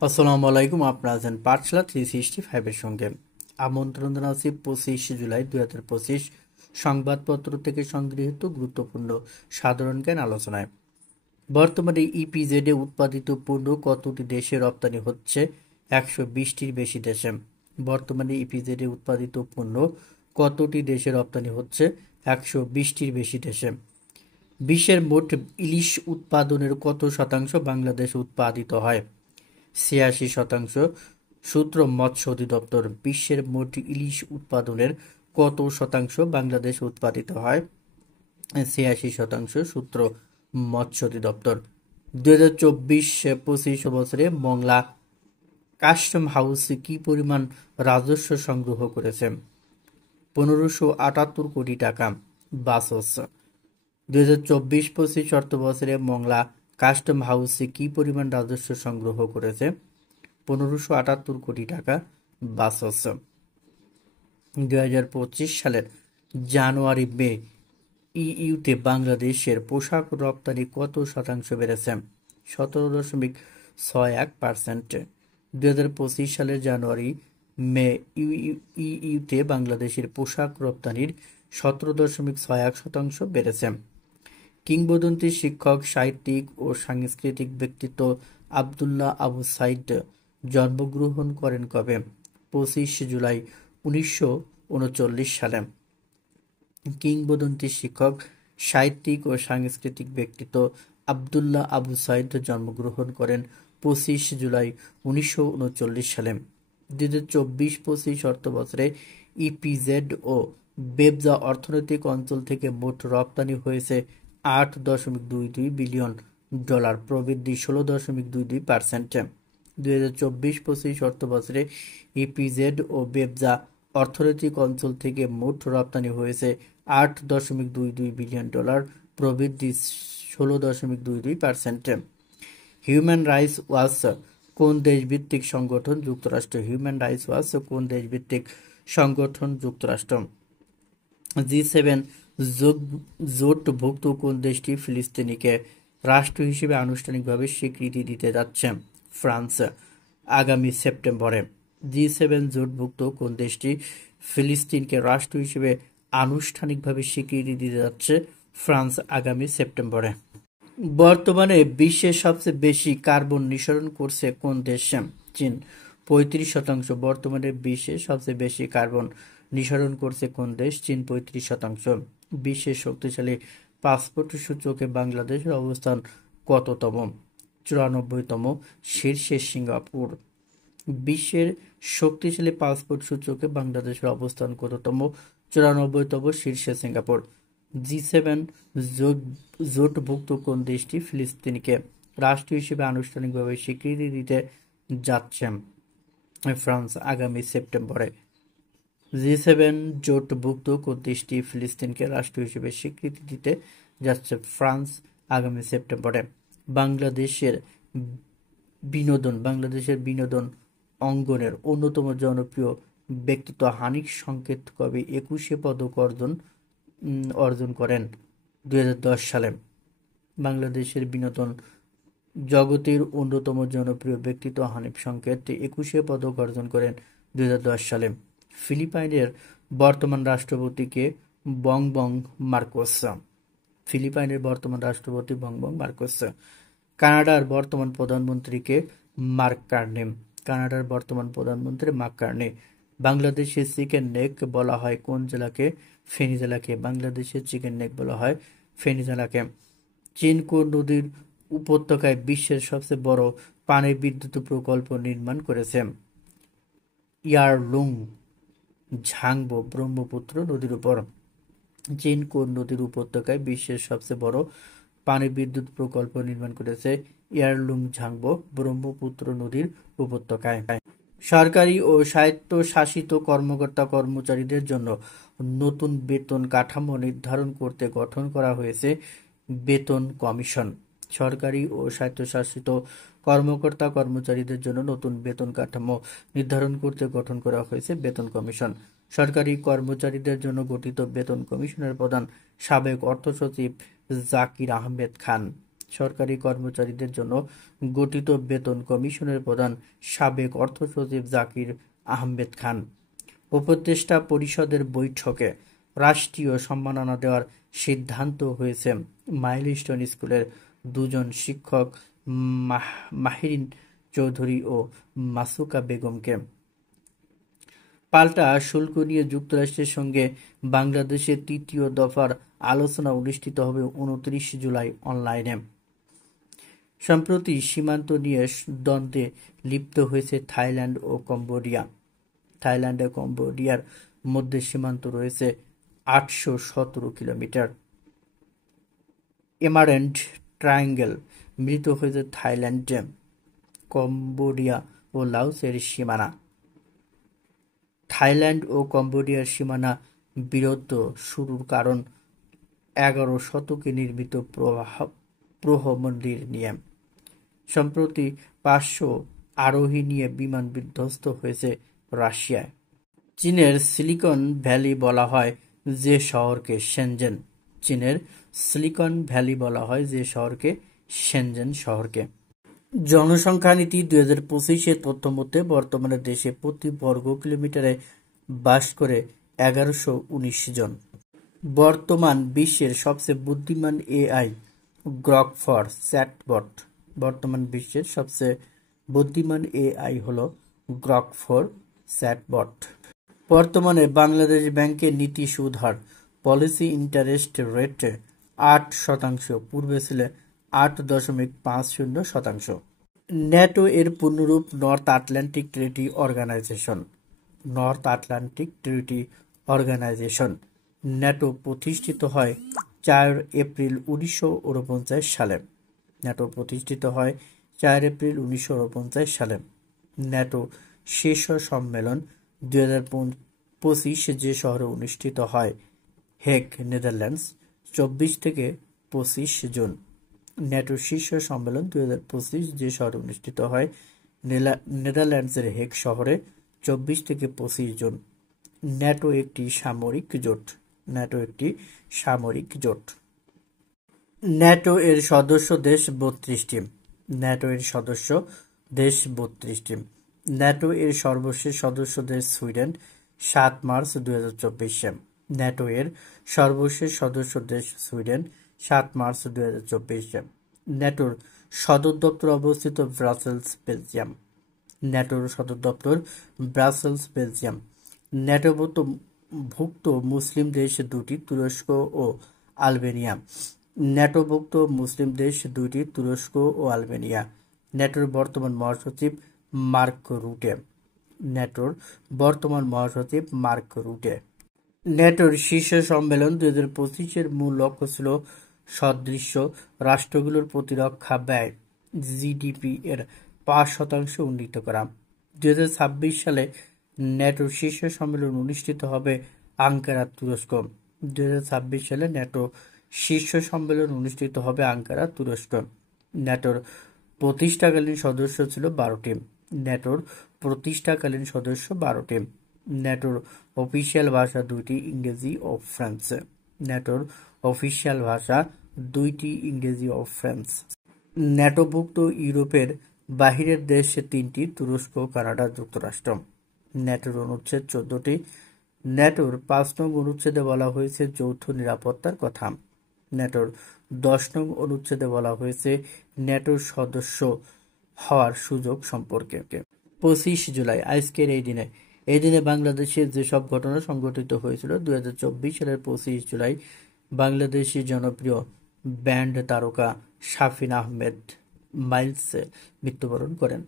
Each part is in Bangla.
আসসালামু আলাইকুম। আপনারা আছেন পাঠশালা 365 এর সঙ্গে। আমন্ত্রণ জানাচ্ছি 25 জুলাই 2025 সংবাদপত্র থেকে সংগৃহীত গুরুত্বপূর্ণ সাধারণ জ্ঞান আলোচনায়। বর্তমানে ইপিজেডে উৎপাদিত পণ্য কতটি দেশে রপ্তানি হচ্ছে? 120টির বেশি দেশে। বর্তমানে ইপিজেডে উৎপাদিত পণ্য কতটি দেশে রপ্তানি হচ্ছে? 120টির বেশি দেশে। বিশ্বের মোট ইলিশ উৎপাদনের কত শতাংশ বাংলাদেশে উৎপাদিত হয়? 86%। সূত্র মৎস্য অধিদপ্তর। বিশ্বের মোট ইলিশ উৎপাদনের কত শতাংশ বাংলাদেশে উৎপাদিত হয়? 86%। সূত্র মৎস্য অধিদপ্তর। 2024-25 বছরে মংলা কাস্টম হাউস কি পরিমাণ রাজস্ব সংগ্রহ করেছে? 1578 কোটি টাকা। বাসস। 2024-25 অর্থ বছরে মংলা কাস্টম হাউস কি পরিমাণ রাজস্ব সংগ্রহ করেছে? 1578 কোটি টাকা। বাসস। 2025 সালের জানুয়ারি-মে ইইউতে বাংলাদেশের পোশাক রপ্তানি কত শতাংশ বেড়েছে? 17.61%। 2025 সালের জানুয়ারি-মে ইইউতে বাংলাদেশের পোশাক রপ্তানির 17.61% বেড়েছে। কিংবদন্তি শিক্ষক, সাহিত্যিক ও সাংস্কৃতিক ব্যক্তিত্ব আবদুল্লাহ আবু সাইদ জন্মগ্রহণ করেন কবে? 25 জুলাই 1939 সালে। কিংবদন্তি শিক্ষক, সাহিত্যিক ও সাংস্কৃতিক ব্যক্তিত্ব আবদুল্লাহ আবু সাইদ জন্মগ্রহণ করেন 25 জুলাই 1939 সালে। 2024-25 অর্থবছরে ইপিজেড ও বেবজা অর্থনৈতিক অঞ্চল থেকে মোট রপ্তানি হয়েছে $8.22 বিলিয়ন, প্রবৃদ্ধি 16.22%। 2024-25 অর্থবছরে ইপিজেড ও বেবজা অর্থনৈতিক অঞ্চল থেকে মোট রপ্তানি হয়েছে $8.22 বিলিয়ন, প্রবৃদ্ধি 16.22%। হিউম্যান রাইটস ওয়াচ কোন দেশভিত্তিক সংগঠন? যুক্তরাষ্ট্র। হিউম্যান রাইটস ওয়াচ কোন দেশভিত্তিক সংগঠন? যুক্তরাষ্ট্র। G7 জোটভুক্ত কোন দেশটি ফিলিস্তিনিকে রাষ্ট্র হিসেবে আনুষ্ঠানিকভাবে স্বীকৃতি দিতে যাচ্ছে? ফ্রান্স, আগামী সেপ্টেম্বরে। G7 জোটভুক্ত কোন দেশটি ফিলিস্তিনকে রাষ্ট্র হিসেবে আনুষ্ঠানিকভাবে স্বীকৃতি দিতে যাচ্ছে? ফ্রান্স, আগামী সেপ্টেম্বরে। বর্তমানে বিশ্বের সবচেয়ে বেশি কার্বন নিঃসরণ করছে কোন দেশ? চীন, 35%। বর্তমানে বিশ্বের সবচেয়ে বেশি কার্বন নিঃসরণ করছে কোন দেশ? চীন, 35%। বিশ্বের শক্তিশালী পাসপোর্ট সূচকে বাংলাদেশের অবস্থান কততম? 94তম। শীর্ষে সিঙ্গাপুর। বিশ্বের শক্তিশালী পাসপোর্ট সূচকে বাংলাদেশের অবস্থান কততম? 94তম। শীর্ষে সিঙ্গাপুর। G7 জোটভুক্ত কোন দেশটি ফিলিস্তিনকে রাষ্ট্র হিসেবে আনুষ্ঠানিকভাবে স্বীকৃতি দিতে যাচ্ছে? ফ্রান্স, আগামী সেপ্টেম্বরে। G7 জোটভুক্ত কোন দেশটি ফিলিস্তিনকে রাষ্ট্র হিসেবে স্বীকৃতি দিতে যাচ্ছে? ফ্রান্স, আগামী সেপ্টেম্বরে। বাংলাদেশের বিনোদন অঙ্গনের অন্যতম জনপ্রিয় ব্যক্তিত্ব হানিফ সংকেত কবে 21 পদক অর্জন করেন? 2010 সালে। বাংলাদেশের বিনোদন জগতের অন্যতম জনপ্রিয় ব্যক্তিত্ব হানিফ সংকেত 21 পদক অর্জন করেন 2010 সালে। ফিলিপাইনের বর্তমান রাষ্ট্রপতিকে বংবং মার্কোস। ফিলিপাইনের বর্তমান রাষ্ট্রপতি বংবং মার্কোস। কানাডার বর্তমান প্রধানমন্ত্রীকে মার্ক কার্নে। কানাডার বর্তমান প্রধানমন্ত্রী মার্ক কার্নে। বাংলাদেশের চিকেন নেক বলা হয় কোন জেলাকে? ফেনী জেলাকে। বাংলাদেশের চিকেন নেক বলা হয় ফেনী জেলাকে। চীন কোন নদীর উপত্যকায় বিশ্বের সবচেয়ে বড় পানি বিদ্যুৎ প্রকল্প নির্মাণ করেছে? ইয়ারলুং ঝাংবো ব্রহ্মপুত্র নদীর উপর। চীন কোন নদীর উপত্যকায় বিশ্বের সবচেয়ে বড় পানি বিদ্যুৎ প্রকল্প নির্মাণ করেছে? ইয়ারলুং ঝাংবো ব্রহ্মপুত্র নদীর উপত্যকায়। সরকারি ও স্বায়ত্তশাসিত কর্মকর্তা কর্মচারীদের জন্য নতুন বেতন কাঠামো নির্ধারণ করতে গঠন করা হয়েছে বেতন কমিশন। সরকারি ও স্বায়ত্তশাসিত কর্মকর্তা কর্মচারীদের জন্য নতুন বেতন কাঠামো নির্ধারণ করতে গঠন করা হয়েছে বেতন কমিশন। সরকারি কর্মচারীদের জন্য গঠিত বেতন কমিশনের প্রধান সাবেক অর্থ সচিব জাকির আহমেদ খান। সরকারি কর্মচারীদের জন্য গঠিত বেতন কমিশনের প্রধান সাবেক অর্থ সচিব জাকির আহমেদ খান। উপদেষ্টা পরিষদের বৈঠকে রাষ্ট্রীয় সম্মাননা দেওয়ার সিদ্ধান্ত হয়েছে মাইলস্টোন স্কুলের দুজন শিক্ষক মাহিরিন চৌধুরী ও মাসুকা বেগমকে। পাল্টা শুল্ক নিয়ে যুক্তরাষ্ট্রের সঙ্গে বাংলাদেশের তৃতীয় দফার আলোচনা অনুষ্ঠিত হবে 29 জুলাই অনলাইনে। সম্প্রতি সীমান্ত নিয়ে দ্বন্দ্বে লিপ্ত হয়েছে থাইল্যান্ড ও কম্বোডিয়া। থাইল্যান্ড ও কম্বোডিয়ার মধ্যে সীমান্ত রয়েছে 817 কিলোমিটার। এমারেন্ট ট্রায়াঙ্গেল মিলিত হয়েছে থাইল্যান্ডে, কম্বোডিয়া ও লাওসের সীমানা। থাইল্যান্ড ও কম্বোডিয়ার সীমানা বিরোধ শুরুর কারণ 11 শতকে নির্মিত প্রহ মন্দির নিয়ে। সম্প্রতি 500 আরোহী নিয়ে বিমান বিধ্বস্ত হয়েছে রাশিয়ায়। চীনের সিলিকন ভ্যালি বলা হয় যে শহরকে শেনজেন। চীনের সিলিকন ভ্যালি বলা হয় যে শহরকে শেনজেন শহরকে। জনসংখ্যা নীতি 2025-এর তথ্য মতে বর্তমানে দেশে প্রতি বর্গ কিলোমিটারে বাস করে 1119 জন। বর্তমান বিশ্বের সবচেয়ে বুদ্ধিমান এআই গ্রক ফর চ্যাটবট। বর্তমান বিশ্বের সবচেয়ে বুদ্ধিমান এআই হলো গ্রক ফর চ্যাটবট। বর্তমানে বাংলাদেশ ব্যাংকের নীতি সুদ হার পলিসি ইন্টারেস্ট রেট 8%, পূর্বে ছিল 8.50%। ন্যাটো এর পূর্ণরূপ north Atlantic treaty organization. North Atlantic treaty organization NATO প্রতিষ্ঠিত হয় 4 এপ্রিল 1949 সালে। ন্যাটো প্রতিষ্ঠিত হয় 4 এপ্রিল 1949 সালে। ন্যাটো শীর্ষ সম্মেলন 2025 যে শহরে অনুষ্ঠিত হয় হেগ, নেদারল্যান্ডস, 24 থেকে 25 জুন। ন্যাটো শীর্ষ সম্মেলন 2025 যে শহরে অনুষ্ঠিত হয় নেদারল্যান্ডসের হেগ শহরে 24 থেকে 25 জুন। ন্যাটো একটি সামরিক জোট। ন্যাটো একটি সামরিক জোট। ন্যাটো এর সদস্য দেশ 32টি। ন্যাটো এর সদস্য দেশ 32টি। ন্যাটো এর সর্বশেষ সদস্য দেশ সুইডেন 7 মার্চ 2024। ন্যাটো এর সর্বশেষ সদস্য দেশ সুইডেন 7 মার্চ 2024। ন্যাটোর সদর দপ্তর অবস্থিত ব্রাসেলস, বেলজিয়াম। ন্যাটোর সদর দপ্তর ব্রাসেলস, বেলজিয়াম। ন্যাটোভুক্ত মুসলিম দেশ দুটি, তুরস্ক ও আলবেনিয়া। ন্যাটোভুক্ত মুসলিম দেশ দুটি, তুরস্ক ও আলবেনিয়া। ন্যাটোর বর্তমান মহাসচিব মার্ক রুটে। ন্যাটোর বর্তমান মহাসচিব মার্ক রুটে। ন্যাটোর শীর্ষ সম্মেলন 2025-এর মূল লক্ষ্য ছিল সদৃশ্য রাষ্ট্রগুলোর প্রতিরক্ষা ব্যয় জিডিপি এর 5% উন্নীত করা। 2026 সালে ন্যাটোর শীর্ষ সম্মেলন অনুষ্ঠিত হবে আঙ্কারা, তুরস্ক। 2026 সালে ন্যাটো শীর্ষ সম্মেলন অনুষ্ঠিত হবে আঙ্কারা, তুরস্ক। ন্যাটোর প্রতিষ্ঠাকালীন সদস্য ছিল 12টি। ন্যাটোর প্রতিষ্ঠাকালীন সদস্য 12টি। ন্যাটোর অফিসিয়াল ভাষা 2টি, ইংরেজি ও ফ্রেঞ্চ। ন্যাটোর অফিসিয়াল ভাষা 2টি, ইংরেজি ও ফ্রেঞ্চ। ন্যাটোভুক্ত ইউরোপের বাহিরের দেশ 3টি, তুরস্ক, কানাডা, যুক্তরাষ্ট্র। ন্যাটোর অনুচ্ছেদ 14টি। ন্যাটোর 5 নং অনুচ্ছেদে বলা হয়েছে যৌথ নিরাপত্তার কথা। ন্যাটোর 10 নং অনুচ্ছেদে বলা হয়েছে ন্যাটোর সদস্য হওয়ার সুযোগ সম্পর্কে। 25 জুলাই আজকের এই দিনে বাংলাদেশে যেসব ঘটনা সংঘটিত হয়েছিল। 2024 সালের 25 জুলাই বাংলাদেশি জনপ্রিয় ব্যান্ড তারকা শাফিন আহমেদ মাইলস মৃত্যুবরণ করেন।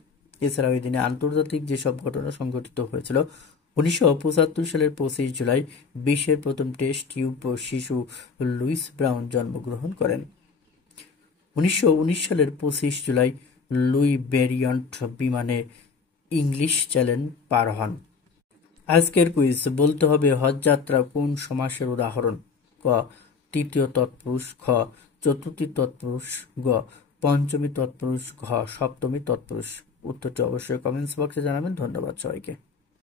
এছাড়াও এই দিনে আন্তর্জাতিক যেসব ঘটনা সংঘটিত হয়েছিল। 1975 সালের 25 জুলাই বিশ্বের প্রথম টেস্ট টিউব শিশু লুইস ব্রাউন জন্মগ্রহণ করেন। 1919 সালের 25 জুলাই লুই বেরিয়ন্ট বিমানে ইংলিশ চ্যানেল পার হন। আজকের কুইজ, বলতে হবে হজ যাত্রা কোন সমাসের উদাহরণ? ক তৃতীয় তৎপুরুষ, খ চতুর্থী তৎপুরুষ, গ পঞ্চমী তৎপুরুষ, ঘ সপ্তমী তৎপুরুষ। উত্তরটি অবশ্যই কমেন্টস বক্সে জানাবেন। ধন্যবাদ সবাইকে।